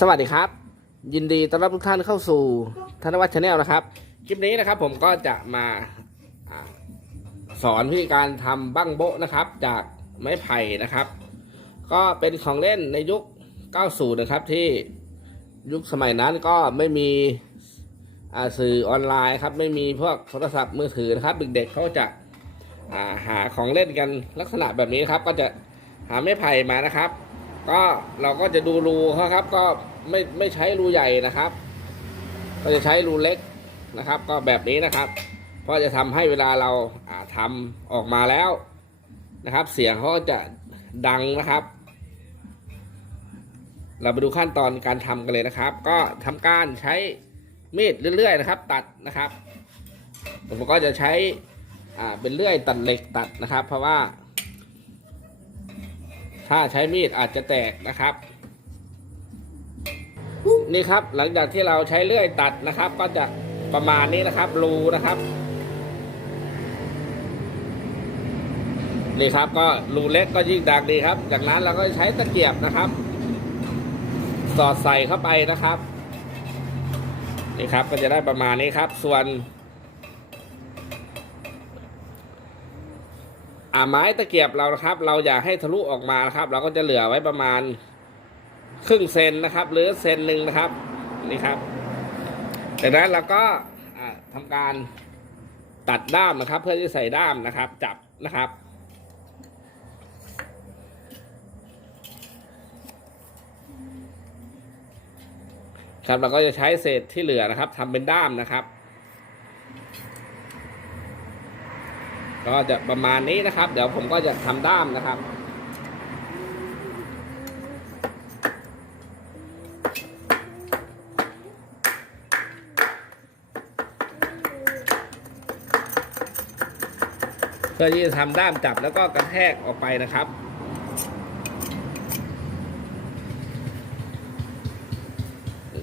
สวัสดีครับ ยินดีต้อนรับทุกท่านเข้าสู่ธนวัฒน์ชาแนลนะครับ คลิปนี้นะครับผมก็จะมาอาสอนวิธีการทำบั้งโบะนะครับ จากไม้ไผ่นะครับ ก็เป็นของเล่นในยุค 90 นะครับที่ยุคสมัยนั้นก็ไม่มีอ่าสื่อออนไลน์ครับ ไม่มีพวกโทรศัพท์มือถือนะครับ เด็กๆเขาจะอ่าหาของเล่นกันลักษณะแบบนี้ครับ ก็จะหาไม้ไผ่มานะครับ ก็เราก็จะดูรูเขาครับ ก็ไม่ไม่ใช้รูใหญ่นะครับ ก็จะใช้รูเล็กนะครับ ก็แบบนี้นะครับ เพราะจะทำให้เวลาเราอ่าทำออกมาแล้วนะครับ เสียงเขาจะดังนะครับ เราไปดูขั้นตอนการทำกันเลยนะครับ ก็ทำการใช้มีดเรื่อยๆนะครับ ตัดนะครับ ผมก็จะใช้อ่าเป็นเลื่อยตัดเหล็กตัดนะครับ เพราะว่า ถ้าใช้มีดอาจจะแตกนะครับ นี่ครับหลังจากที่เราใช้เลื่อยตัดนะครับ ก็จะประมาณนี้นะครับ รูนะครับ นี่ครับก็รูเล็กก็ยิ่งดังดีครับ จากนั้นเราก็ใช้ตะเกียบนะครับ สอดใส่เข้าไปนะครับนี่ครับก็จะได้ประมาณนี้ครับ ส่วน อ่าไม้ตะเกียบเรานะครับ เราอยากให้ทะลุออกมานะครับ เราก็จะเหลือไว้ประมาณครึ่งเซนนะครับ หรือเซนหนึ่งนะครับนี่ครับจากนั้นเราก็อ่าทำการตัดด้ามนะครับ เพื่อที่ใส่ด้ามนะครับ จับนะครับครับเราก็จะใช้เศษที่เหลือนะครับทำเป็นด้ามนะครับ ก็จะประมาณนี้นะครับ เดี๋ยวผมก็จะทำด้ามนะครับ เพื่อที่จะทำด้ามจับแล้วก็กระแทกออกไปนะครับ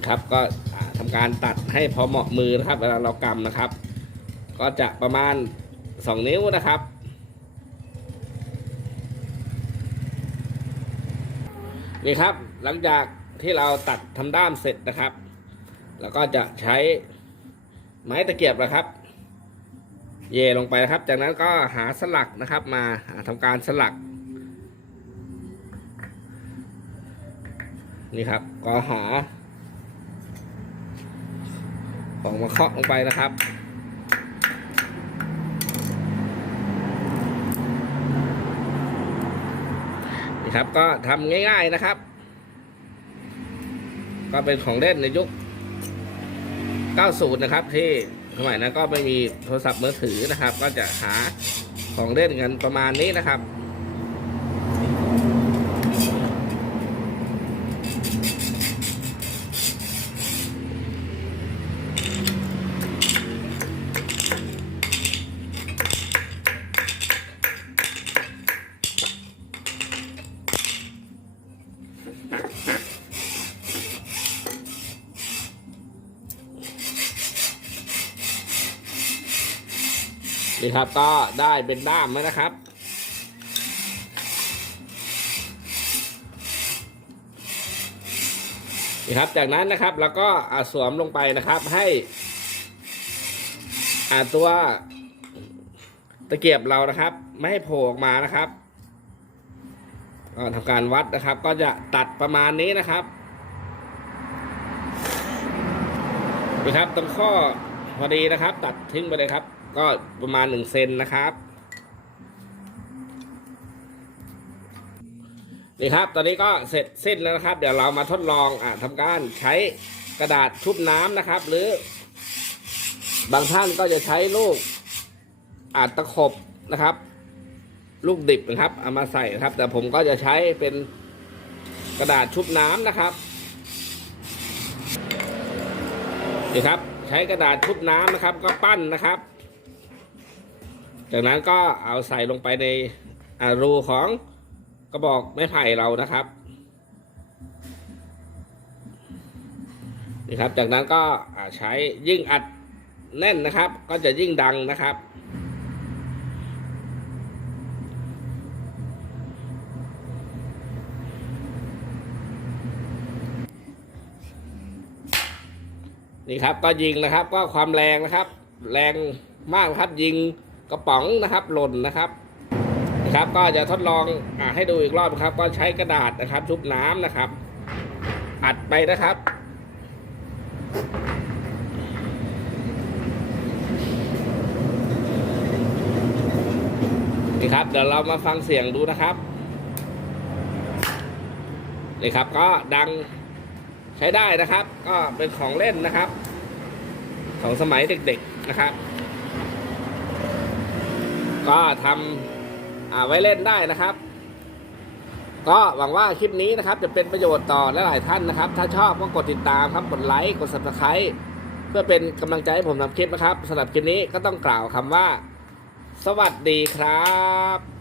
ครับก็อ่าทำการตัดให้พอเหมาะมือนะครับเวลาเรากำนะครับ ก็จะประมาณ 2นิ้วนะครับ นี่ครับหลังจากที่เราตัดทำด้ามเสร็จนะครับแล้วก็จะใช้ไม้ตะเกียบนะครับ เย่ลงไปนะครับ จากนั้นก็หาสลักนะครับมาหาทำการสลักนี่ครับก็หาของมาเคาะลงไปนะครับ ครับก็ทำง่ายๆนะครับ ก็เป็นของเล่นในยุค 90 นะครับ ที่สมัยนั้นก็ไม่มีโทรศัพท์มือถือนะครับ ก็จะหาของเล่นกันประมาณนี้นะครับ นี่ครับก็ได้เป็นด้ามแล้วนะครับ นี่ครับจากนั้นนะครับเราก็อาสวมลงไปนะครับให้อาตัวตะเกียบเรานะครับ ไม่ให้โผล่ออกมานะครับก็ทำการวัดนะครับ ก็จะตัดประมาณนี้นะครับนี่ครับตรงข้อพอดีนะครับ ตัดทิ้งไปเลยครับ ก็ประมาณหนึ่งเซนนะครับ นี่ครับ ตอนนี้ก็เสร็จสิ้นแล้วนะครับ เดี๋ยวเรามาทดลองอ่าทำการใช้กระดาษชุบน้ำนะครับ หรือบางท่านก็จะใช้ลูกอาจตะขบนะครับ ลูกดิบนะครับเอามาใส่นะครับ แต่ผมก็จะใช้เป็นกระดาษชุบน้ำนะครับนี่ครับ ใช้กระดาษชุบน้ำนะครับ ก็ปั้นนะครับ จากนั้นก็เอาใส่ลงไปในรูของกระบอกไม้ไผ่เรานะครับนี่ครับ จากนั้นก็ใช้ยิ่งอัดแน่นนะครับ ก็จะยิ่งดังนะครับนี่ครับก็ยิงนะครับ ก็ความแรงนะครับ แรงมากครับยิง กระป๋องนะครับหล่นนะครับนะครับ ก็จะทดลองอให้ดูอีกรอบครับ ก็ใช้กระดาษนะครับ ชุบน้ำนะครับ อัดไปนะครับนี่ครับ เดี๋ยวเรามาฟังเสียงดูนะครับนี่ครับก็ดังใช้ได้นะครับ ก็เป็นของเล่นนะครับ ของสมัยเด็ก ๆนะครับ ก็ทำอ่าไว้เล่นได้นะครับ ก็หวังว่าคลิปนี้นะครับ จะเป็นประโยชน์ต่อหลายๆท่านนะครับ ถ้าชอบก็กดติดตามครับกดไลค์กด subscribe เพื่อเป็นกำลังใจให้ผมทำคลิปนะครับสำหรับคลิปนี้ก็ต้องกล่าวคำว่า สวัสดีครับ